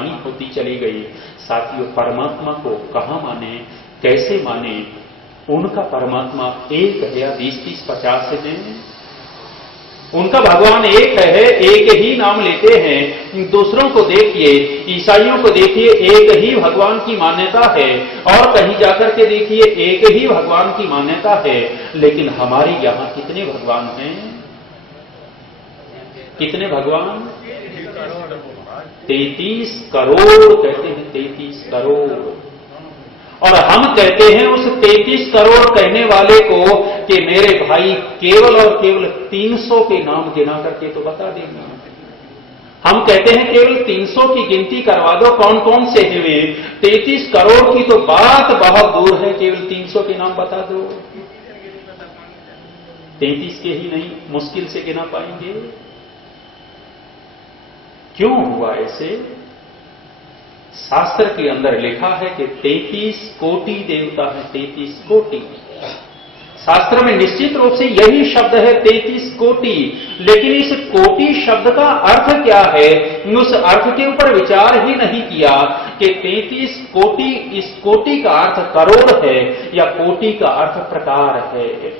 हानि होती चली गई। साथियों, परमात्मा को कहां माने, कैसे माने? उनका परमात्मा एक है या 20, 30, 50 है? उनका भगवान एक है, एक ही नाम लेते हैं। दूसरों को देखिए, ईसाइयों को देखिए, एक ही भगवान की मान्यता है, और कहीं जाकर के देखिए एक ही भगवान की मान्यता है। लेकिन हमारे यहां कितने भगवान हैं? कितने भगवान? 33 करोड़ कहते हैं, 33 करोड़। और हम कहते हैं उस 33 करोड़ कहने वाले को कि मेरे भाई केवल और केवल 300 के नाम गिना करके तो बता देना। हम कहते हैं केवल 300 की गिनती करवा दो, कौन कौन से हैं वे? 33 करोड़ की तो बात बहुत दूर है, केवल 300 के नाम बता दो। 33 के ही नहीं, मुश्किल से गिना पाएंगे। क्यों हुआ ऐसे? शास्त्र के अंदर लिखा है कि 33 कोटि देवता है, 33 कोटि। शास्त्र में निश्चित रूप से यही शब्द है 33 कोटि। लेकिन इस कोटि शब्द का अर्थ क्या है, उस अर्थ के ऊपर विचार ही नहीं किया कि 33 कोटि, इस कोटि का अर्थ करोड़ है या कोटि का अर्थ प्रकार है।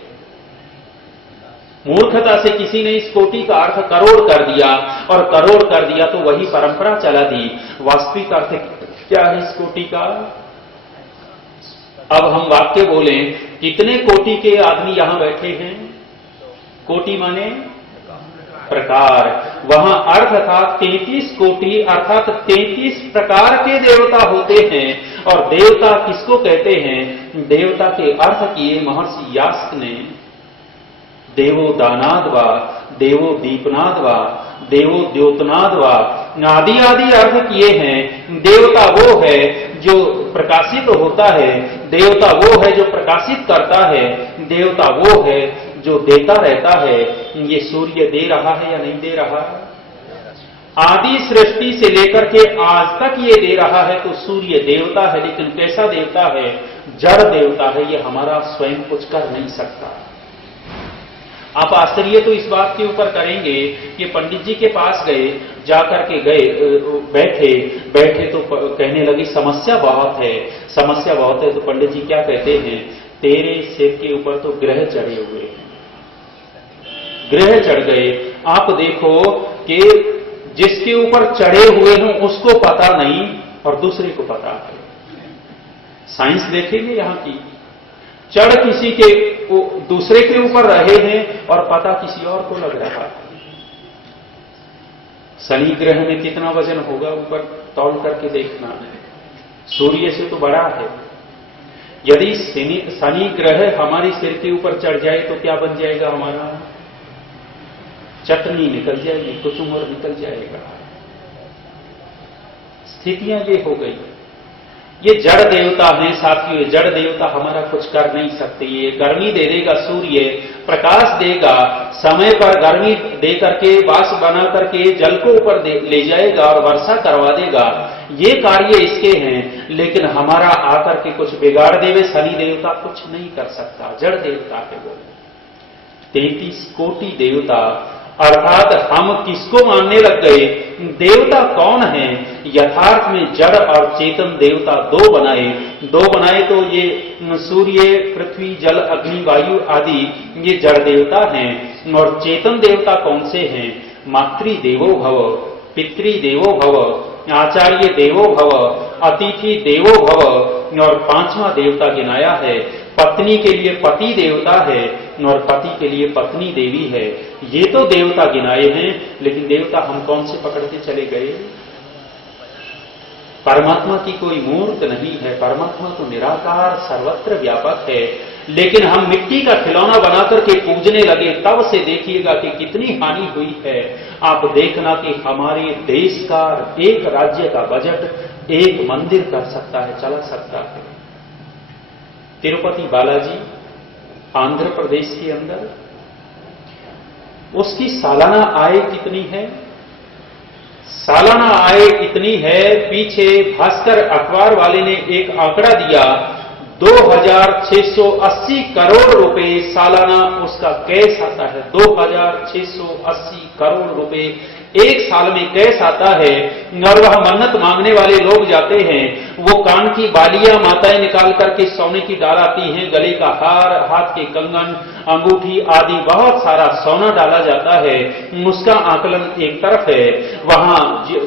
मूर्खता से किसी ने इस कोटि का अर्थ करोड़ कर दिया, और करोड़ कर दिया तो वही परंपरा चला दी। वास्तविक अर्थ क्या है इस कोटि का? अब हम वाक्य बोलें, कितने कोटि के आदमी यहां बैठे हैं? कोटि माने प्रकार। वहां अर्थ था 33 कोटि, अर्थात 33 प्रकार के देवता होते हैं। और देवता किसको कहते हैं? देवता के अर्थ किए महर्षि यास्क ने। देवो दानाद वा, देवो दीपनाद वा, देवो द्योतनाद वा, आदि आदि अर्थ किए हैं। देवता वो है जो प्रकाशित होता है, देवता वो है जो प्रकाशित करता है, देवता वो है जो देता रहता है। ये सूर्य दे रहा है या नहीं दे रहा? आदि सृष्टि से लेकर के आज तक ये दे रहा है, तो सूर्य देवता है। लेकिन कैसा देवता है? जड़ देवता है। ये हमारा स्वयं कुछ कर नहीं सकता। आप आश्चर्य तो इस बात के ऊपर करेंगे कि पंडित जी के पास गए, जाकर के बैठे तो कहने लगी समस्या बहुत है, समस्या बहुत है। तो पंडित जी क्या कहते हैं? तेरे सिर के ऊपर तो ग्रह चढ़े हुए हैं, ग्रह चढ़ गए। आप देखो कि जिसके ऊपर चढ़े हुए हों उसको पता नहीं और दूसरे को पता है। साइंस देखेंगे यहां की, चढ़ किसी के दूसरे के ऊपर रहे हैं और पता किसी और को लग रहा है। शनि ग्रह में कितना वजन होगा ऊपर तौल करके देखना है, सूर्य से तो बड़ा है। यदि शनि ग्रह हमारे सिर के ऊपर चढ़ जाए तो क्या बन जाएगा? हमारा चटनी निकल जाएगी, कुचुम्बर निकल जाएगा। स्थितियां ये हो गई। ये जड़ देवता हैं साथियों, जड़ देवता हमारा कुछ कर नहीं सकते। ये गर्मी दे देगा, सूर्य प्रकाश देगा, समय पर गर्मी दे करके बास बना करके जल को ऊपर ले जाएगा और वर्षा करवा देगा। ये कार्य इसके हैं। लेकिन हमारा आकर के कुछ बिगाड़ देवे शनि देवता कुछ नहीं कर सकता, जड़ देवता है वो। 33 कोटि देवता, अर्थात हम किसको मानने लग गए? देवता कौन है? यथार्थ में जड़ और चेतन देवता दो बनाए तो ये सूर्य, पृथ्वी, जल, अग्नि, वायु आदि ये जड़ देवता हैं। और चेतन देवता कौन से हैं? मातृ देवो भव, पितृ देवो भव, आचार्य देवो भव, अतिथि देवो भव। और 5वां देवता गिनाया है, पत्नी के लिए पति देवता है और पति के लिए पत्नी देवी है। ये तो देवता गिनाए हैं। लेकिन देवता हम कौन से पकड़ते चले गए? परमात्मा की कोई मूर्त नहीं है। परमात्मा तो निराकार सर्वत्र व्यापक है। लेकिन हम मिट्टी का खिलौना बनाकर के पूजने लगे, तब से देखिएगा कि कितनी हानि हुई है। आप देखना कि हमारे देश का एक राज्य का बजट एक मंदिर कर सकता है, चला सकता है। तिरुपति बालाजी आंध्र प्रदेश के अंदर, उसकी सालाना आय कितनी है? सालाना आय इतनी है, पीछे भास्कर अखबार वाले ने एक आंकड़ा दिया, 2680 करोड़ रुपए सालाना उसका कैश आता है। 2680 करोड़ रुपए एक साल में कैस आता है और वह मन्नत मांगने वाले लोग जाते हैं, वो कान की बालियां माताएं निकाल करके सोने की डाल आती हैं, गले का हार, हाथ के कंगन, अंगूठी आदि बहुत सारा सोना डाला जाता है। उसका आकलन एक तरफ है। वहां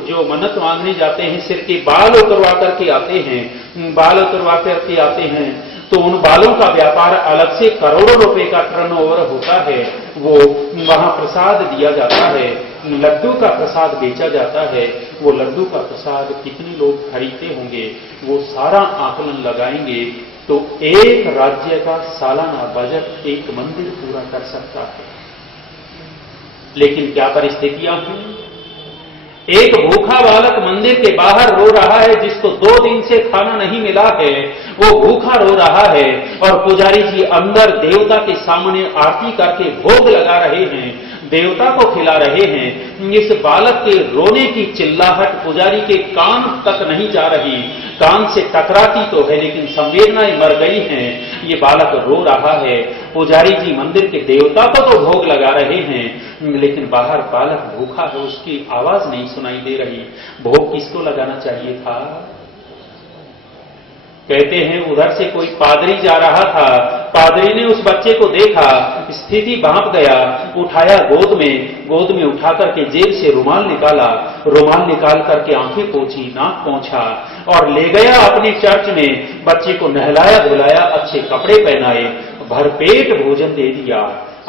जो मन्नत मांगने जाते हैं सिर के बाल उतरवा करके आते हैं, बाल उतरवा करके आते हैं, तो उन बालों का व्यापार अलग से करोड़ों रुपए का टर्नओवर होता है। वो वहां प्रसाद दिया जाता है, लड्डू का प्रसाद बेचा जाता है। वो लड्डू का प्रसाद कितने लोग खरीदते होंगे, वो सारा आकलन लगाएंगे तो एक राज्य का सालाना बजट एक मंदिर पूरा कर सकता है। लेकिन क्या परिस्थितियां हैं? एक भूखा बालक मंदिर के बाहर रो रहा है, जिसको 2 दिन से खाना नहीं मिला है, वो भूखा रो रहा है और पुजारी जी अंदर देवता के सामने आरती करके भोग लगा रहे हैं, देवता को खिला रहे हैं। इस बालक के रोने की चिल्लाहट पुजारी के कान तक नहीं जा रही, कान से टकराती तो है लेकिन संवेदनाएं मर गई हैं। ये बालक रो रहा है, पुजारी जी मंदिर के देवता को तो भोग लगा रहे हैं, लेकिन बाहर बालक भूखा है, उसकी आवाज नहीं सुनाई दे रही। भोग किसको लगाना चाहिए था? कहते हैं उधर से कोई पादरी जा रहा था, पादरी ने उस बच्चे को देखा, स्थिति भांप गया, उठाया गोद में उठा करके जेब से रुमाल निकाला, रुमाल निकाल करके आंखें पोंछी, नाक पोंछा और ले गया अपने चर्च में। बच्चे को नहलाया धुलाया, अच्छे कपड़े पहनाए, भरपेट भोजन दे दिया।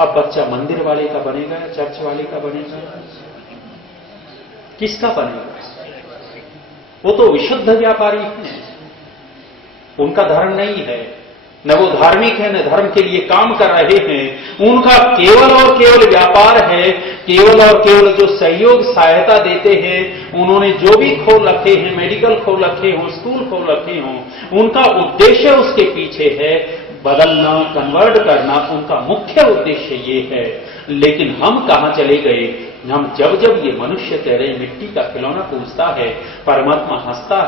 अब बच्चा मंदिर वाले का बनेगा या चर्च वाले का बनेगा? किसका बनेगा? वो तो विशुद्ध व्यापारी हैं, उनका धर्म नहीं है, न वो धार्मिक है, न धर्म के लिए काम कर रहे हैं। उनका केवल और केवल व्यापार है, केवल और केवल जो सहयोग सहायता देते हैं, उन्होंने जो भी खोल रखे हैं, मेडिकल खोल रखे हों, स्कूल खोल रखे हों, उनका उद्देश्य उसके पीछे है बदलना, कन्वर्ट करना, उनका मुख्य उद्देश्य ये है। लेकिन हम कहां चले गए? हम जब ये मनुष्य कह रहे मिट्टी का खिलौना पूजता है, परमात्मा हंसता है।